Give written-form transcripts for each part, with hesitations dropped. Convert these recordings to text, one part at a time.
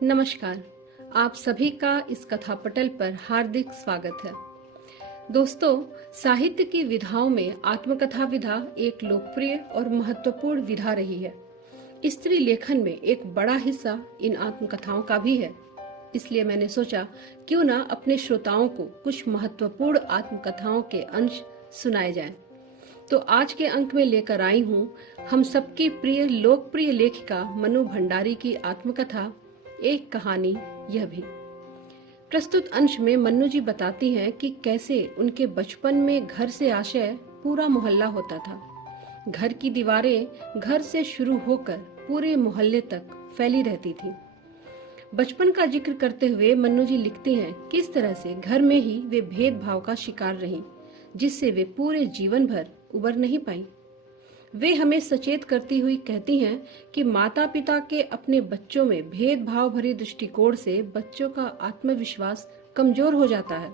नमस्कार। आप सभी का इस कथा पटल पर हार्दिक स्वागत है। दोस्तों, साहित्य की विधाओं में आत्मकथा विधा एक लोकप्रिय और महत्वपूर्ण विधा रही है। स्त्री लेखन में एक बड़ा हिस्सा इन आत्मकथाओं का भी है। इसलिए मैंने सोचा क्यों ना अपने श्रोताओं को कुछ महत्वपूर्ण आत्मकथाओं के अंश सुनाए जाएं। तो आज के अंक में लेकर आई हूँ हम सबकी प्रिय लोकप्रिय लेखिका मनु भंडारी की आत्मकथा एक कहानी यह भी। प्रस्तुत अंश में मन्नू जी बताती हैं कि कैसे उनके बचपन में घर से आशय पूरा मोहल्ला होता था। घर की दीवारें घर से शुरू होकर पूरे मोहल्ले तक फैली रहती थी। बचपन का जिक्र करते हुए मन्नू जी लिखती हैं किस तरह से घर में ही वे भेदभाव का शिकार रहीं, जिससे वे पूरे जीवन भर उबर नहीं पाई। वे हमें सचेत करती हुई कहती हैं कि माता पिता के अपने बच्चों में भेदभाव भरे दृष्टिकोण से बच्चों का आत्मविश्वास कमजोर हो जाता है।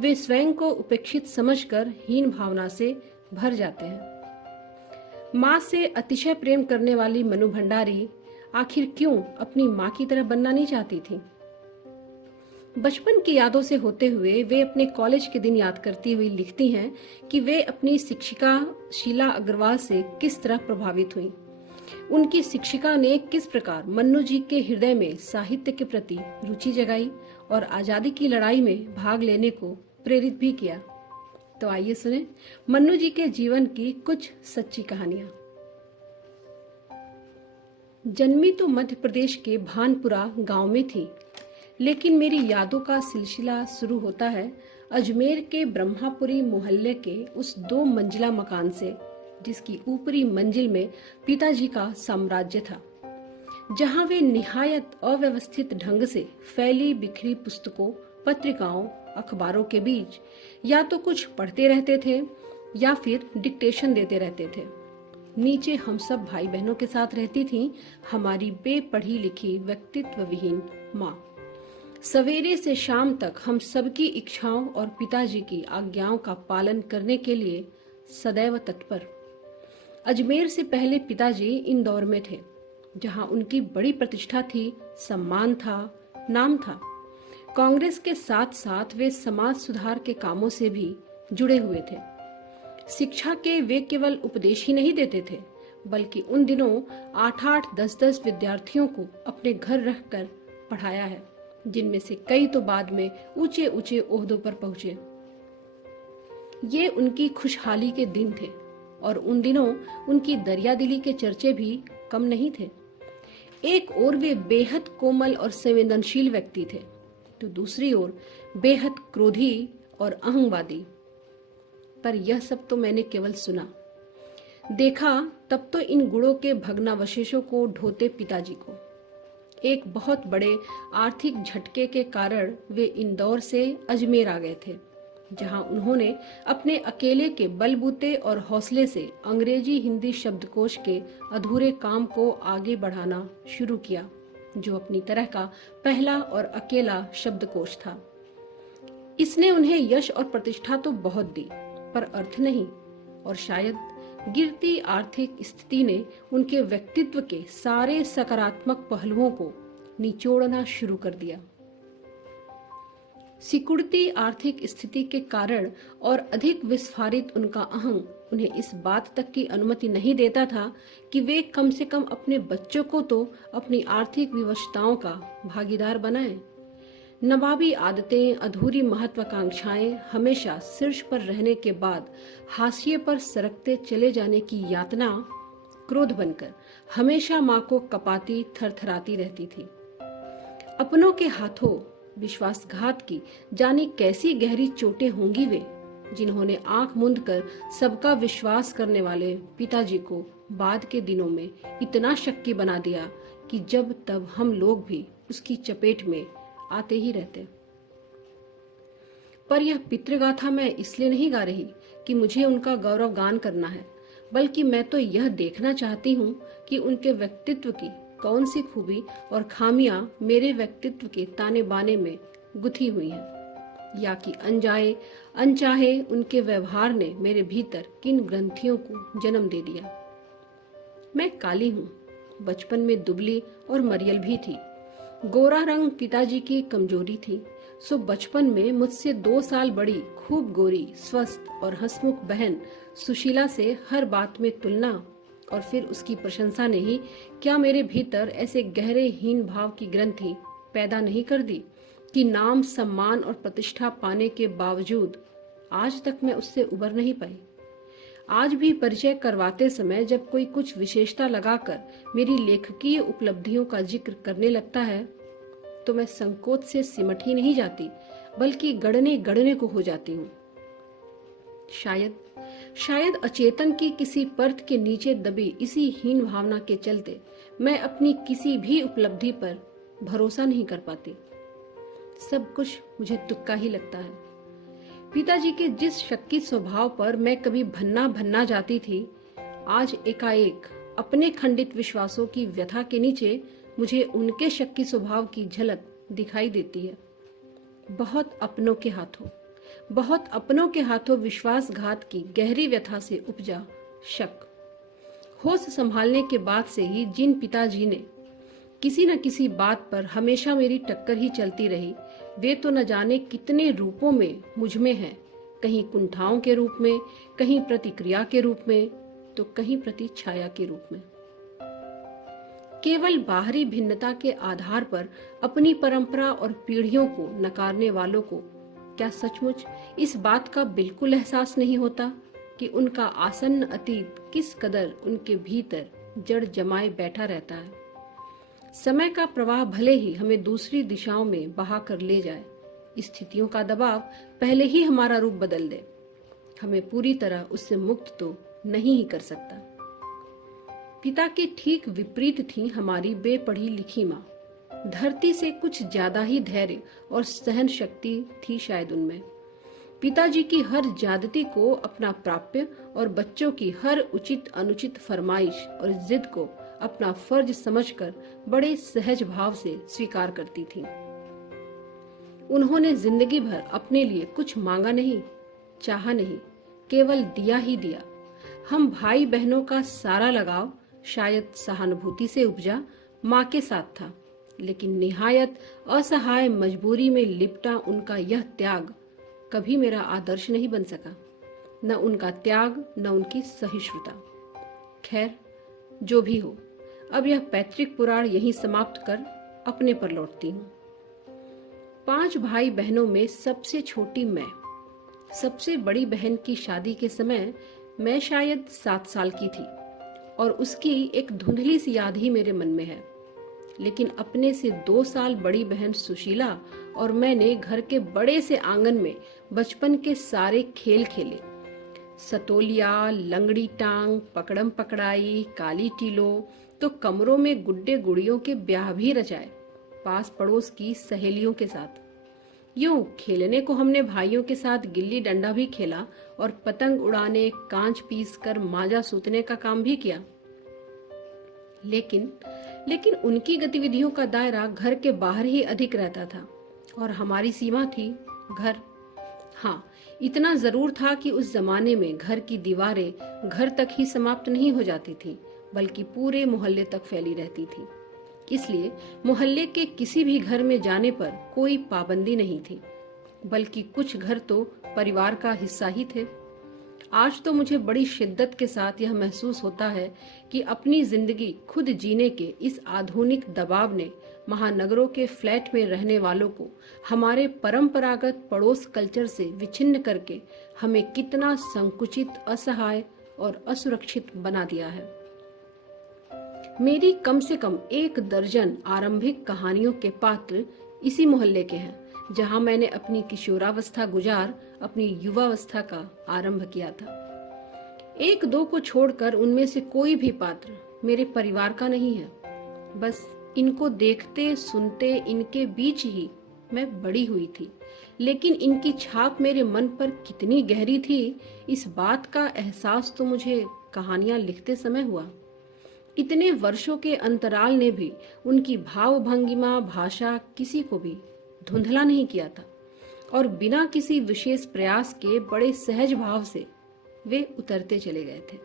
वे स्वयं को उपेक्षित समझकर हीन भावना से भर जाते हैं। माँ से अतिशय प्रेम करने वाली मनु भंडारी आखिर क्यों अपनी माँ की तरह बनना नहीं चाहती थी? बचपन की यादों से होते हुए वे अपने कॉलेज के दिन याद करती हुई लिखती हैं कि वे अपनी शिक्षिका शीला अग्रवाल से किस तरह प्रभावित हुईं। उनकी शिक्षिका ने किस प्रकार मन्नू जी के हृदय में साहित्य के प्रति रुचि जगाई और आजादी की लड़ाई में भाग लेने को प्रेरित भी किया। तो आइए सुने मन्नू जी के जीवन की कुछ सच्ची कहानियां। जन्मी तो मध्य प्रदेश के भानपुरा गांव में थी, लेकिन मेरी यादों का सिलसिला शुरू होता है अजमेर के ब्रह्मापुरी मोहल्ले के उस 2 मंजिला मकान से, जिसकी ऊपरी मंजिल में पिताजी का साम्राज्य था, जहां वे निहायत अव्यवस्थित ढंग से फैली बिखरी पुस्तकों, पत्रिकाओं, अखबारों के बीच या तो कुछ पढ़ते रहते थे या फिर डिक्टेशन देते रहते थे। नीचे हम सब भाई बहनों के साथ रहती थी हमारी बेपढ़ी लिखी व्यक्तित्व विहीन माँ। सवेरे से शाम तक हम सबकी इच्छाओं और पिताजी की आज्ञाओं का पालन करने के लिए सदैव तत्पर। अजमेर से पहले पिताजी इंदौर में थे, जहां उनकी बड़ी प्रतिष्ठा थी, सम्मान था, नाम था। कांग्रेस के साथ साथ वे समाज सुधार के कामों से भी जुड़े हुए थे। शिक्षा के वे केवल उपदेश ही नहीं देते थे, बल्कि उन दिनों 8-8, 10-10 विद्यार्थियों को अपने घर रखकर पढ़ाया है, जिनमें से कई तो बाद में ऊंचे ऊंचे ओहदों पर पहुंचे। ये उनकी खुशहाली के दिन थे और उन दिनों उनकी दरियादिली के चर्चे भी कम नहीं थे। एक ओर वे बेहद कोमल और संवेदनशील व्यक्ति थे, तो दूसरी ओर बेहद क्रोधी और अहंवादी। पर यह सब तो मैंने केवल सुना, देखा तब तो इन गुणों के भग्नावशेषों को ढोते पिताजी को। एक बहुत बड़े आर्थिक झटके के कारण वे इंदौर से अजमेर आ गए थे, जहां उन्होंने अपने अकेले के बलबूते और हौसले से अंग्रेजी हिंदी शब्दकोश के अधूरे काम को आगे बढ़ाना शुरू किया, जो अपनी तरह का पहला और अकेला शब्दकोश था। इसने उन्हें यश और प्रतिष्ठा तो बहुत दी, पर अर्थ नहीं, और शायद गिरती आर्थिक स्थिति ने उनके व्यक्तित्व के सारे सकारात्मक पहलुओं को निचोड़ना शुरू कर दिया। सिकुड़ती आर्थिक स्थिति के कारण और अधिक विस्फारित उनका अहं उन्हें इस बात तक की अनुमति नहीं देता था कि वे कम से कम अपने बच्चों को तो अपनी आर्थिक विवशताओं का भागीदार बनाएं। नवाबी आदतें, अधूरी महत्वाकांक्षाएं हमेशा शीर्ष पर रहने के बाद हाशिए पर सरकते चले जाने की यातना क्रोध बनकर हमेशा माँ को कपाती, थरथराती रहती थी। अपनों के हाथों विश्वासघात की जाने कैसी गहरी चोटें होंगी वे, जिन्होंने आंख मूंद कर सबका विश्वास करने वाले पिताजी को बाद के दिनों में इतना शक्की बना दिया कि जब तब हम लोग भी उसकी चपेट में आते ही रहते। पर यह पितृगाथा मैं इसलिए नहीं गा रही कि मुझे उनका गौरव गान करना है, बल्कि मैं तो यह देखना चाहती हूँ कि उनके व्यक्तित्व की कौन सी खूबी और खामियां मेरे व्यक्तित्व के ताने बाने में गुथी हुई हैं, या कि अनचाहे उनके व्यवहार ने मेरे भीतर किन ग्रंथियों को जन्म दे दिया। मैं काली हूँ, बचपन में दुबली और मरियल भी थी, गोरा रंग पिताजी की कमजोरी थी, सो बचपन में मुझसे 2 साल बड़ी खूब गोरी, स्वस्थ और हंसमुख बहन सुशीला से हर बात में तुलना और फिर उसकी प्रशंसा ने ही क्या मेरे भीतर ऐसे गहरे हीन भाव की ग्रंथि पैदा नहीं कर दी कि नाम, सम्मान और प्रतिष्ठा पाने के बावजूद आज तक मैं उससे उबर नहीं पाई। आज भी परिचय करवाते समय जब कोई कुछ विशेषता लगाकर मेरी लेखकीय उपलब्धियों का जिक्र करने लगता है तो मैं संकोच से सिमट ही नहीं जाती, बल्कि गड़ने गड़ने को हो जाती हूँ। शायद अचेतन की किसी परत के नीचे दबी इसी हीन भावना के चलते मैं अपनी किसी भी उपलब्धि पर भरोसा नहीं कर पाती। सब कुछ मुझे तुक्का ही लगता है। पिताजी के जिस शक्की स्वभाव पर मैं कभी भन्ना भन्ना जाती थी, आज एकाएक अपने खंडित विश्वासों की व्यथा के नीचे मुझे उनके शक्की स्वभाव की झलक दिखाई देती है। बहुत अपनों के हाथों विश्वासघात की गहरी व्यथा से उपजा शक। होश संभालने के बाद से ही जिन पिताजी ने किसी न किसी बात पर हमेशा मेरी टक्कर ही चलती रही, वे तो न जाने कितने रूपों में मुझ में हैं, कहीं कुंठाओं के रूप में, कहीं प्रतिक्रिया के रूप में, तो कहीं प्रति छाया के रूप में। केवल बाहरी भिन्नता के आधार पर अपनी परंपरा और पीढ़ियों को नकारने वालों को क्या सचमुच इस बात का बिल्कुल एहसास नहीं होता कि उनका आसन्न अतीत किस कदर उनके भीतर जड़ जमाए बैठा रहता है। समय का प्रवाह भले ही हमें दूसरी दिशाओं में बहा कर ले जाए, स्थितियों का दबाव पहले ही हमारा रूप बदल दे, हमें पूरी तरह उससे मुक्त तो नहीं ही कर सकता। पिता के ठीक विपरीत थी हमारी बेपढ़ी लिखी माँ। धरती से कुछ ज्यादा ही धैर्य और सहन शक्ति थी शायद उनमें। पिताजी की हर ज्यादती को अपना प्राप्य और बच्चों की हर उचित अनुचित फरमाइश और जिद को अपना फर्ज समझकर बड़े सहज भाव से स्वीकार करती थी। उन्होंने जिंदगी भर अपने लिए कुछ मांगा नहीं, चाहा नहीं, केवल दिया ही दिया। हम भाई बहनों का सारा लगाव शायद सहानुभूति से उपजा माँ के साथ था, लेकिन निहायत असहाय मजबूरी में लिपटा उनका यह त्याग कभी मेरा आदर्श नहीं बन सका। न उनका त्याग, न उनकी सहिष्णुता। खैर, जो भी हो, अब यह पैतृक पुराण यहीं समाप्त कर अपने पर लौटती हूँ। 5 भाई बहनों में सबसे छोटी मैं। सबसे बड़ी बहन की शादी के समय मैं शायद 7 साल की थी और उसकी एक धुंधली सी याद ही मेरे मन में है। लेकिन अपने से 2 साल बड़ी बहन सुशीला और मैंने घर के बड़े से आंगन में बचपन के सारे खेल खेले। सतोलिया, लंगड़ी टांग, पकड़म पकड़ाई, काली टीलो, तो कमरों में गुड्डे गुड़ियों के ब्याह भी रचाए, पास पड़ोस की सहेलियों के साथ। यूं खेलने को हमने भाइयों के साथ गिल्ली डंडा भी खेला और पतंग उड़ाने, कांच पीस कर माजा सूतने का काम भी किया। लेकिन उनकी गतिविधियों का दायरा घर के बाहर ही अधिक रहता था और हमारी सीमा थी घर। हाँ, इतना जरूर था कि उस जमाने में घर की दीवारें घर तक ही समाप्त नहीं हो जाती थी, बल्कि पूरे मोहल्ले तक फैली रहती थी। इसलिए मोहल्ले के किसी भी घर में जाने पर कोई पाबंदी नहीं थी, बल्कि कुछ घर तो परिवार का हिस्सा ही थे। आज तो मुझे बड़ी शिद्दत के साथ यह महसूस होता है कि अपनी जिंदगी खुद जीने के इस आधुनिक दबाव ने महानगरों के फ्लैट में रहने वालों को हमारे परंपरागत पड़ोस कल्चर से विच्छिन्न करके हमें कितना संकुचित, असहाय और असुरक्षित बना दिया है। मेरी कम से कम 1 दर्जन आरंभिक कहानियों के पात्र इसी मोहल्ले के हैं, जहां मैंने अपनी किशोरावस्था गुजार अपनी युवावस्था का आरंभ किया था। 1-2 को छोड़कर उनमें से कोई भी पात्र मेरे परिवार का नहीं है। बस इनको देखते सुनते इनके बीच ही मैं बड़ी हुई थी, लेकिन इनकी छाप मेरे मन पर कितनी गहरी थी, इस बात का एहसास तो मुझे कहानियां लिखते समय हुआ। इतने वर्षों के अंतराल ने भी उनकी भाव भंगिमा, भाषा किसी को भी धुंधला नहीं किया था और बिना किसी विशेष प्रयास के बड़े सहज भाव से वे उतरते चले गए थे।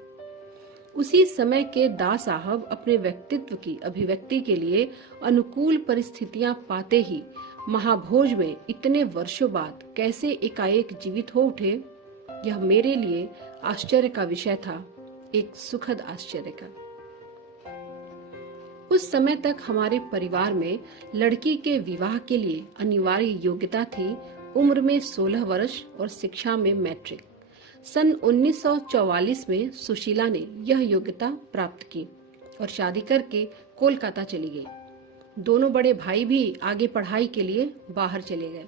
उसी समय के दा साहब अपने व्यक्तित्व की अभिव्यक्ति के लिए अनुकूल परिस्थितियां पाते ही महाभोज में इतने वर्षों बाद कैसे एकाएक जीवित हो उठे, यह मेरे लिए आश्चर्य का विषय था, एक सुखद आश्चर्य का। उस समय तक हमारे परिवार में लड़की के विवाह के लिए अनिवार्य योग्यता थी उम्र में 16 वर्ष और शिक्षा में मैट्रिक। सन 1944 में सुशीला ने यह योग्यता प्राप्त की और शादी करके कोलकाता चली गई। दोनों बड़े भाई भी आगे पढ़ाई के लिए बाहर चले गए।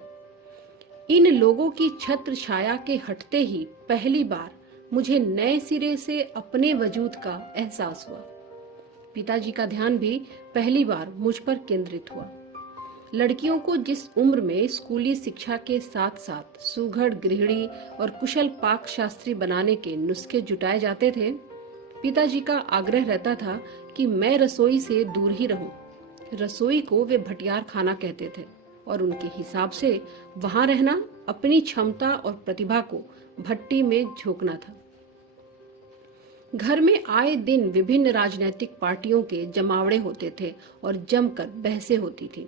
इन लोगों की छत्र छाया के हटते ही पहली बार मुझे नए सिरे से अपने वजूद का एहसास हुआ। पिताजी का ध्यान भी पहली बार मुझ पर केंद्रित हुआ। लड़कियों को जिस उम्र में स्कूली शिक्षा के साथ साथ सुघड़ गृहिणी और कुशल पाक शास्त्री बनाने के नुस्खे जुटाए जाते थे, पिताजी का आग्रह रहता था कि मैं रसोई से दूर ही रहूं। रसोई को वे भटियार खाना कहते थे और उनके हिसाब से वहां रहना अपनी क्षमता और प्रतिभा को भट्टी में झोंकना था। घर में आए दिन विभिन्न राजनीतिक पार्टियों के जमावड़े होते थे और जमकर बहसें होती थी।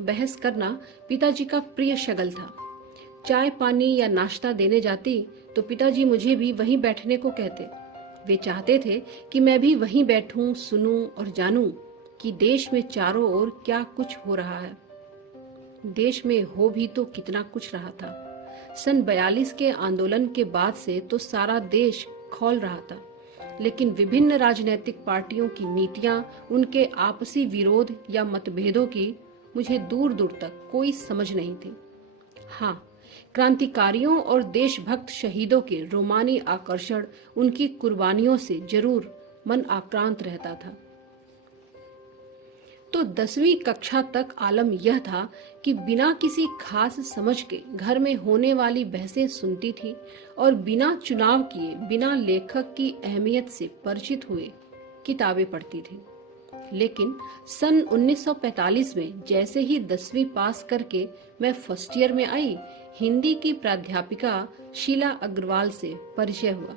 बहस करना पिताजी का प्रिय शगल था। चाय पानी या नाश्ता देने जाती तो पिताजी मुझे भी वहीं बैठने को कहते। वे चाहते थे कि मैं भी वहीं बैठूं, सुनूं और जानूं कि देश में चारों ओर क्या कुछ हो रहा है। देश में हो भी तो कितना कुछ रहा था। सन 42 के आंदोलन के बाद से तो सारा देश खौल रहा था, लेकिन विभिन्न राजनीतिक पार्टियों की नीतियां, उनके आपसी विरोध या मतभेदों की मुझे दूर दूर तक कोई समझ नहीं थी। हाँ, क्रांतिकारियों और देशभक्त शहीदों के रोमानी आकर्षण, उनकी कुर्बानियों से जरूर मन आक्रांत रहता था। तो 10वीं कक्षा तक आलम यह था कि बिना किसी खास समझ के घर में होने वाली बहसें सुनती थी और बिना चुनाव किए, बिना लेखक की अहमियत से परिचित हुए किताबें पढ़ती थी। लेकिन सन 1945 में जैसे ही 10वीं पास करके मैं फर्स्ट ईयर में आई, हिंदी की प्राध्यापिका शीला अग्रवाल से परिचय हुआ।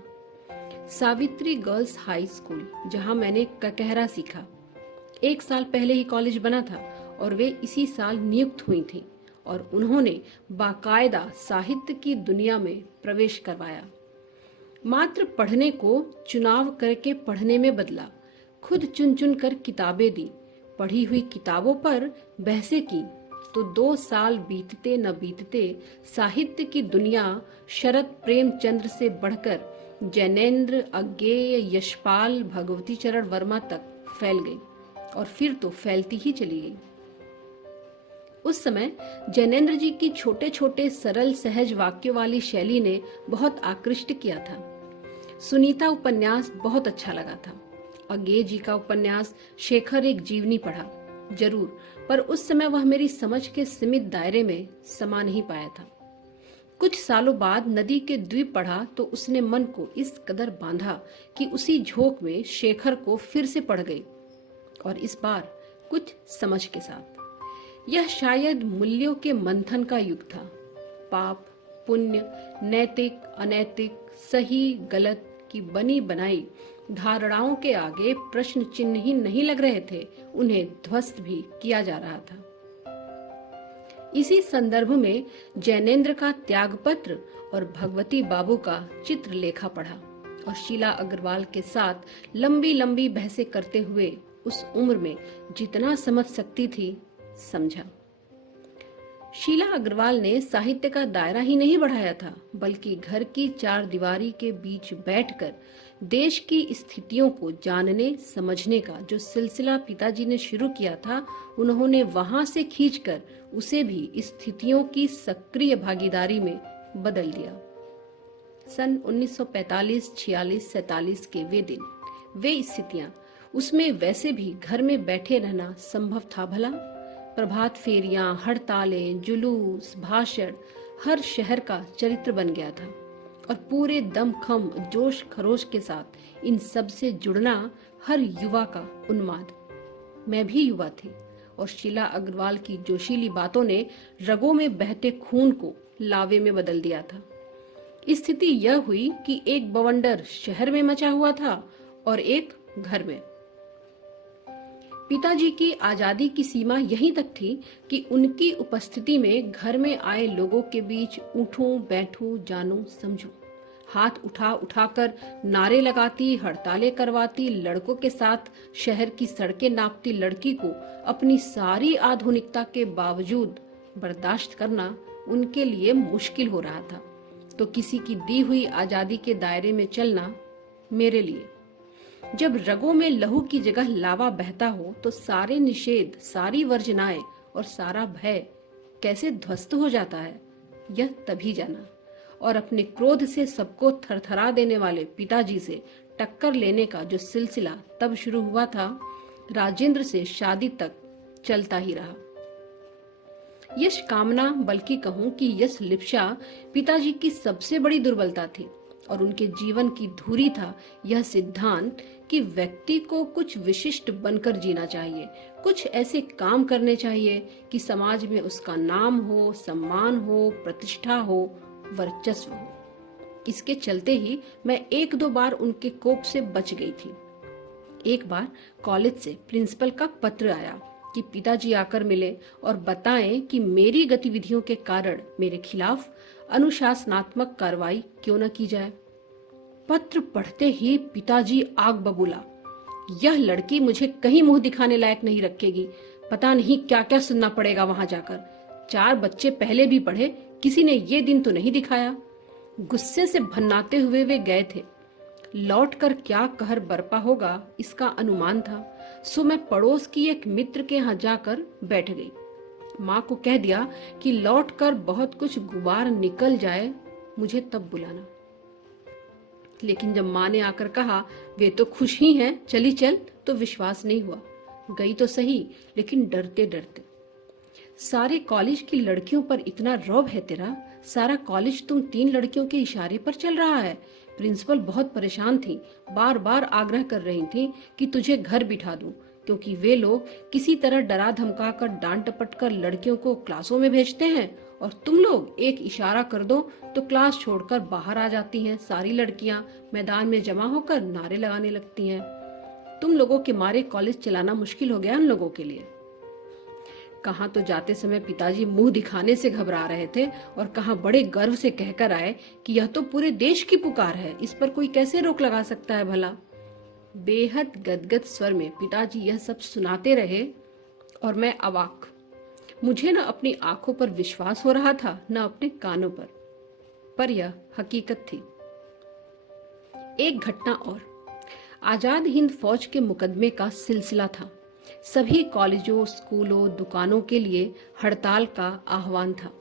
सावित्री गर्ल्स हाई स्कूल, जहां मैंने ककहरा सीखा। 1 साल पहले ही कॉलेज बना था और वे इसी साल नियुक्त हुई थी और उन्होंने बाकायदा साहित्य की दुनिया में प्रवेश करवाया। मात्र पढ़ने को चुनाव करके पढ़ने में बदला। खुद चुन चुन कर किताबें दी, पढ़ी हुई किताबों पर बहसें की, तो 2 साल बीतते न बीतते साहित्य की दुनिया शरद प्रेमचंद्र से बढ़कर जैनेन्द्र, अज्ञेय, यशपाल, भगवती चरण वर्मा तक फैल गई और फिर तो फैलती ही चली गई। उस समय जैनेन्द्र जी की छोटे छोटे सरल सहज वाक्यों वाली शैली ने बहुत आकृष्ट किया था। सुनीता उपन्यास बहुत अच्छा लगा था। अज्ञेय जी का उपन्यास शेखर एक जीवनी पढ़ा जरूर, पर उस समय वह मेरी समझ के सीमित दायरे में समा नहीं पाया था। कुछ सालों बाद नदी के द्वीप पढ़ा तो उसने मन को इस कदर बांधा कि उसी झोंक में शेखर को फिर से पढ़ गई, और इस बार कुछ समझ के साथ। यह शायद मूल्यों के मंथन का युग था। पाप, पुण्य, नैतिक, अनैतिक, सही, गलत की बनी बनाई धारणाओं के आगे प्रश्न चिन्ह ही नहीं लग रहे थे, उन्हें ध्वस्त भी किया जा रहा था। इसी संदर्भ में जैनेन्द्र का त्यागपत्र और भगवती बाबू का चित्रलेखा पढ़ा और शीला अग्रवाल के साथ लंबी लंबी बहसें करते हुए उस उम्र में जितना समझ सकती थी समझा। शीला अग्रवाल ने साहित्य का दायरा ही नहीं बढ़ाया था, बल्कि घर की 4 दीवारी के बीच बैठकर देश की स्थितियों को जानने समझने का जो सिलसिला पिताजी ने शुरू किया था, उन्होंने वहां से खींचकर उसे भी स्थितियों की सक्रिय भागीदारी में बदल दिया। सन 1945, 46, 47 के वे दिन, वे स्थितियां, उसमें वैसे भी घर में बैठे रहना संभव था भला? प्रभात फेरियां, हड़तालें, जुलूस, भाषण हर शहर का चरित्र बन गया था और पूरे दमखम, जोश खरोश के साथ इन सब से जुड़ना हर युवा का उन्माद। मैं भी युवा थी और शीला अग्रवाल की जोशीली बातों ने रगों में बहते खून को लावे में बदल दिया था। स्थिति यह हुई कि एक बवंडर शहर में मचा हुआ था और एक घर में। पिताजी की आजादी की सीमा यहीं तक थी कि उनकी उपस्थिति में घर में आए लोगों के बीच उठूं, बैठूं, जानूं, समझूं। हाथ उठा उठाकर नारे लगाती, हड़तालें करवाती, लड़कों के साथ शहर की सड़कें नापती लड़की को अपनी सारी आधुनिकता के बावजूद बर्दाश्त करना उनके लिए मुश्किल हो रहा था। तो किसी की दी हुई आजादी के दायरे में चलना मेरे लिए। जब रगों में लहू की जगह लावा बहता हो तो सारे निषेध, सारी वर्जनाएं और सारा भय कैसे ध्वस्त हो जाता है, यह तभी जाना। और अपने क्रोध से सबको थरथरा देने वाले पिताजी से टक्कर लेने का जो सिलसिला तब शुरू हुआ था, राजेंद्र से शादी तक चलता ही रहा। यश कामना, बल्कि कहूं कि यश लिप्सा पिताजी की सबसे बड़ी दुर्बलता थी और उनके जीवन की धुरी था यह सिद्धांत कि व्यक्ति को कुछ विशिष्ट बनकर जीना चाहिए, कुछ ऐसे काम करने चाहिए कि समाज में उसका नाम हो, सम्मान हो, प्रतिष्ठा हो, वर्चस्व हो। इसके चलते ही मैं एक दो बार उनके कोप से बच गई थी। एक बार कॉलेज से प्रिंसिपल का पत्र आया कि पिताजी आकर मिले और बताएं कि मेरी गतिविधियों के कारण मेरे खिलाफ अनुशासनात्मक कार्रवाई क्यों न की जाए। पत्र पढ़ते ही पिताजी आग बबूला। यह लड़की मुझे कहीं मुंह दिखाने लायक नहीं रखेगी, पता नहीं क्या क्या सुनना पड़ेगा वहां जाकर। 4 बच्चे पहले भी पढ़े, किसी ने ये दिन तो नहीं दिखाया। गुस्से से भन्नाते हुए वे गए थे। लौटकर क्या कहर बरपा होगा इसका अनुमान था, सो मैं पड़ोस की एक मित्र के यहाँ जाकर बैठ गई। माँ को कह दिया कि लौटकर बहुत कुछ गुबार निकल जाए मुझे तब बुलाना। लेकिन जब माँ ने आकर कहा वे तो खुश ही हैं, चली चल, तो विश्वास नहीं हुआ। गई तो सही, लेकिन डरते डरते। सारे कॉलेज की लड़कियों पर इतना रौब है तेरा, सारा कॉलेज तुम 3 लड़कियों के इशारे पर चल रहा है। प्रिंसिपल बहुत परेशान थी, बार बार आग्रह कर रही थी कि तुझे घर बिठा दूं, क्योंकि वे लोग किसी तरह डरा धमका कर, डांट टपट कर लड़कियों को क्लासों में भेजते हैं और तुम लोग एक इशारा कर दो तो क्लास छोड़कर बाहर आ जाती हैं। सारी लड़कियां मैदान में जमा होकर नारे लगाने लगती हैं। तुम लोगों के मारे कॉलेज चलाना मुश्किल हो गया उन लोगों के लिए। कहाँ तो जाते समय पिताजी मुंह दिखाने से घबरा रहे थे और कहाँ बड़े गर्व से कहकर आए कि यह तो पूरे देश की पुकार है, इस पर कोई कैसे रोक लगा सकता है भला। बेहद गदगद स्वर में पिताजी यह सब सुनाते रहे और मैं अवाक। मुझे न अपनी आंखों पर विश्वास हो रहा था, न अपने कानों पर यह हकीकत थी। एक घटना और। आजाद हिंद फौज के मुकदमे का सिलसिला था। सभी कॉलेजों, स्कूलों, दुकानों के लिए हड़ताल का आह्वान था।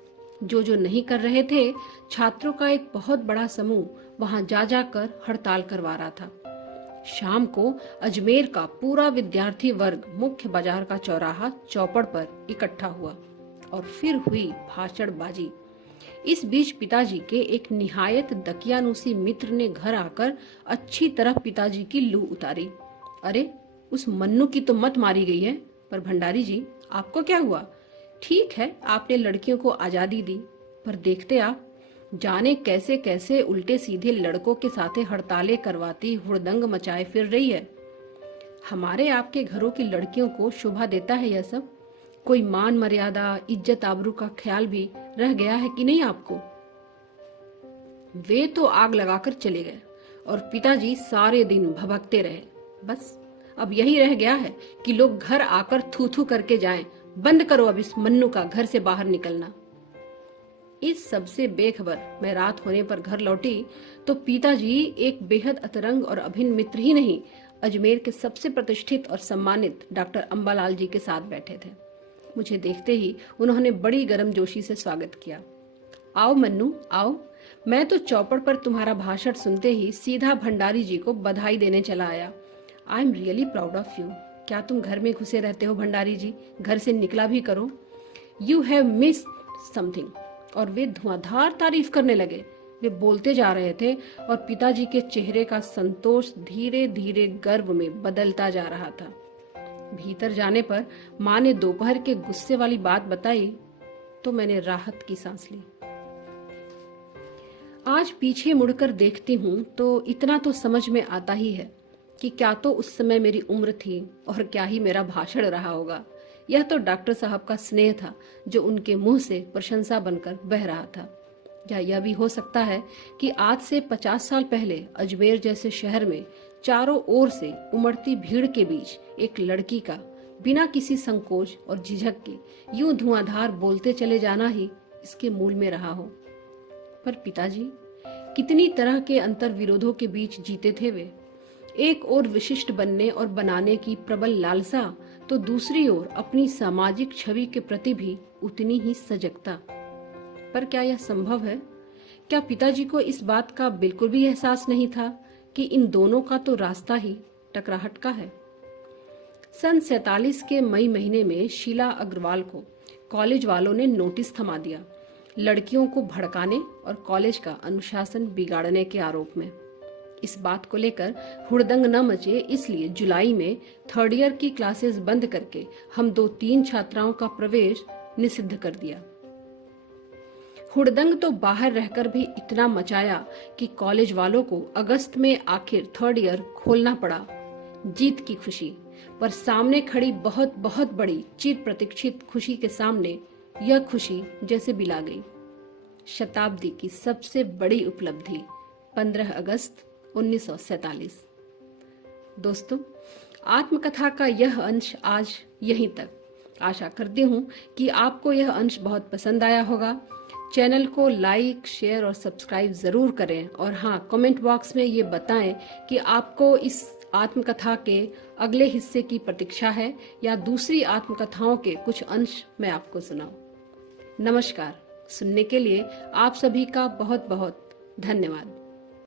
जो नहीं कर रहे थे, छात्रों का एक बहुत बड़ा समूह वहां जा जाकर हड़ताल करवा रहा था। शाम को अजमेर का पूरा विद्यार्थी वर्ग मुख्य बाजार का चौराहा चौपड़ पर इकट्ठा हुआ और फिर हुई भाषणबाजी। इस बीच पिताजी के एक निहायत दकियानूसी मित्र ने घर आकर अच्छी तरह पिताजी की लू उतारी। अरे, उस मन्नू की तो मत मारी गई है, पर भंडारी जी आपको क्या हुआ? ठीक है, आपने लड़कियों को आजादी दी, पर देखते आप जाने कैसे कैसे उल्टे सीधे लड़कों के साथे हड़तालें करवाती, हुड़दंग मचाए फिर रही है। हमारे आपके घरों की लड़कियों को शोभा देता है यह सब? कोई मान मर्यादा, इज्जत आबरू का ख्याल भी रह गया है कि नहीं आपको? वे तो आग लगाकर चले गए और पिताजी सारे दिन भभकते रहे। बस अब यही रह गया है कि लोग घर आकर थू थू करके जाएं। बंद करो अब इस मन्नू का घर से बाहर निकलना। इस सबसे बेखबर मैं रात होने पर घर लौटी तो पिताजी एक बेहद अतरंग और अभिन्न मित्र ही नहीं, अजमेर के सबसे प्रतिष्ठित और सम्मानित डॉक्टर अंबालाल जी के साथ बैठे थे। मुझे देखते ही उन्होंने बड़ी गर्मजोशी से स्वागत किया। आओ मन्नू आओ। मैं तो चौपड़ पर तुम्हारा भाषण सुनते ही सीधा भंडारी जी को बधाई देने चला आया। I am really proud of you. क्या तुम घर में घुसे रहते हो भंडारी जी? घर से निकला भी करो। You have missed something. और वे धुआंधार तारीफ करने लगे। वे बोलते जा रहे थे और पिताजी के चेहरे का संतोष धीरे धीरे गर्व में बदलता जा रहा था। भीतर जाने पर माँ ने दोपहर के गुस्से वाली बात बताई तो मैंने राहत की सांस ली। आज पीछे मुड़कर देखती हूँ तो इतना तो समझ में आता ही है। कि क्या तो उस समय मेरी उम्र थी और क्या ही मेरा भाषण रहा होगा। यह तो डॉक्टर साहब का स्नेह था जो उनके मुंह से प्रशंसा बनकर बह रहा था। या यह भी हो सकता है कि आज से 50 साल पहले अजमेर जैसे शहर में चारों ओर से उमड़ती भीड़ के बीच एक लड़की का बिना किसी संकोच और झिझक के यूं धुआंधार बोलते चले जाना ही इसके मूल में रहा हो। पर पिताजी कितनी तरह के अंतर विरोधों के बीच जीते थे वे। एक ओर विशिष्ट बनने और बनाने की प्रबल लालसा, तो दूसरी ओर अपनी सामाजिक छवि के प्रति भी उतनी ही सजगता। पर क्या यह संभव है? क्या पिताजी को इस बात का बिल्कुल भी एहसास नहीं था कि इन दोनों का तो रास्ता ही टकराहट का है? सन 47 के मई महीने में शीला अग्रवाल को कॉलेज वालों ने नोटिस थमा दिया, लड़कियों को भड़काने और कॉलेज का अनुशासन बिगाड़ने के आरोप में। इस बात को लेकर हुड़दंग न मचे, इसलिए जुलाई में थर्ड ईयर की क्लासेस बंद करके हम 2-3 छात्राओं का प्रवेश निषिद्ध कर दिया। हुड़दंग तो बाहर रहकर भी इतना मचाया कि कॉलेज वालों को अगस्त में आखिर थर्ड ईयर खोलना पड़ा। जीत की खुशी, पर सामने खड़ी बहुत बहुत बड़ी चिर प्रतीक्षित खुशी के सामने यह खुशी जैसे बिला गई। शताब्दी की सबसे बड़ी उपलब्धि 15 अगस्त 1947। दोस्तों, आत्मकथा का यह अंश आज यहीं तक। आशा करती हूँ कि आपको यह अंश बहुत पसंद आया होगा। चैनल को लाइक, शेयर और सब्सक्राइब जरूर करें और हाँ, कमेंट बॉक्स में ये बताएं कि आपको इस आत्मकथा के अगले हिस्से की प्रतीक्षा है या दूसरी आत्मकथाओं के कुछ अंश मैं आपको सुनाऊं। नमस्कार। सुनने के लिए आप सभी का बहुत बहुत धन्यवाद।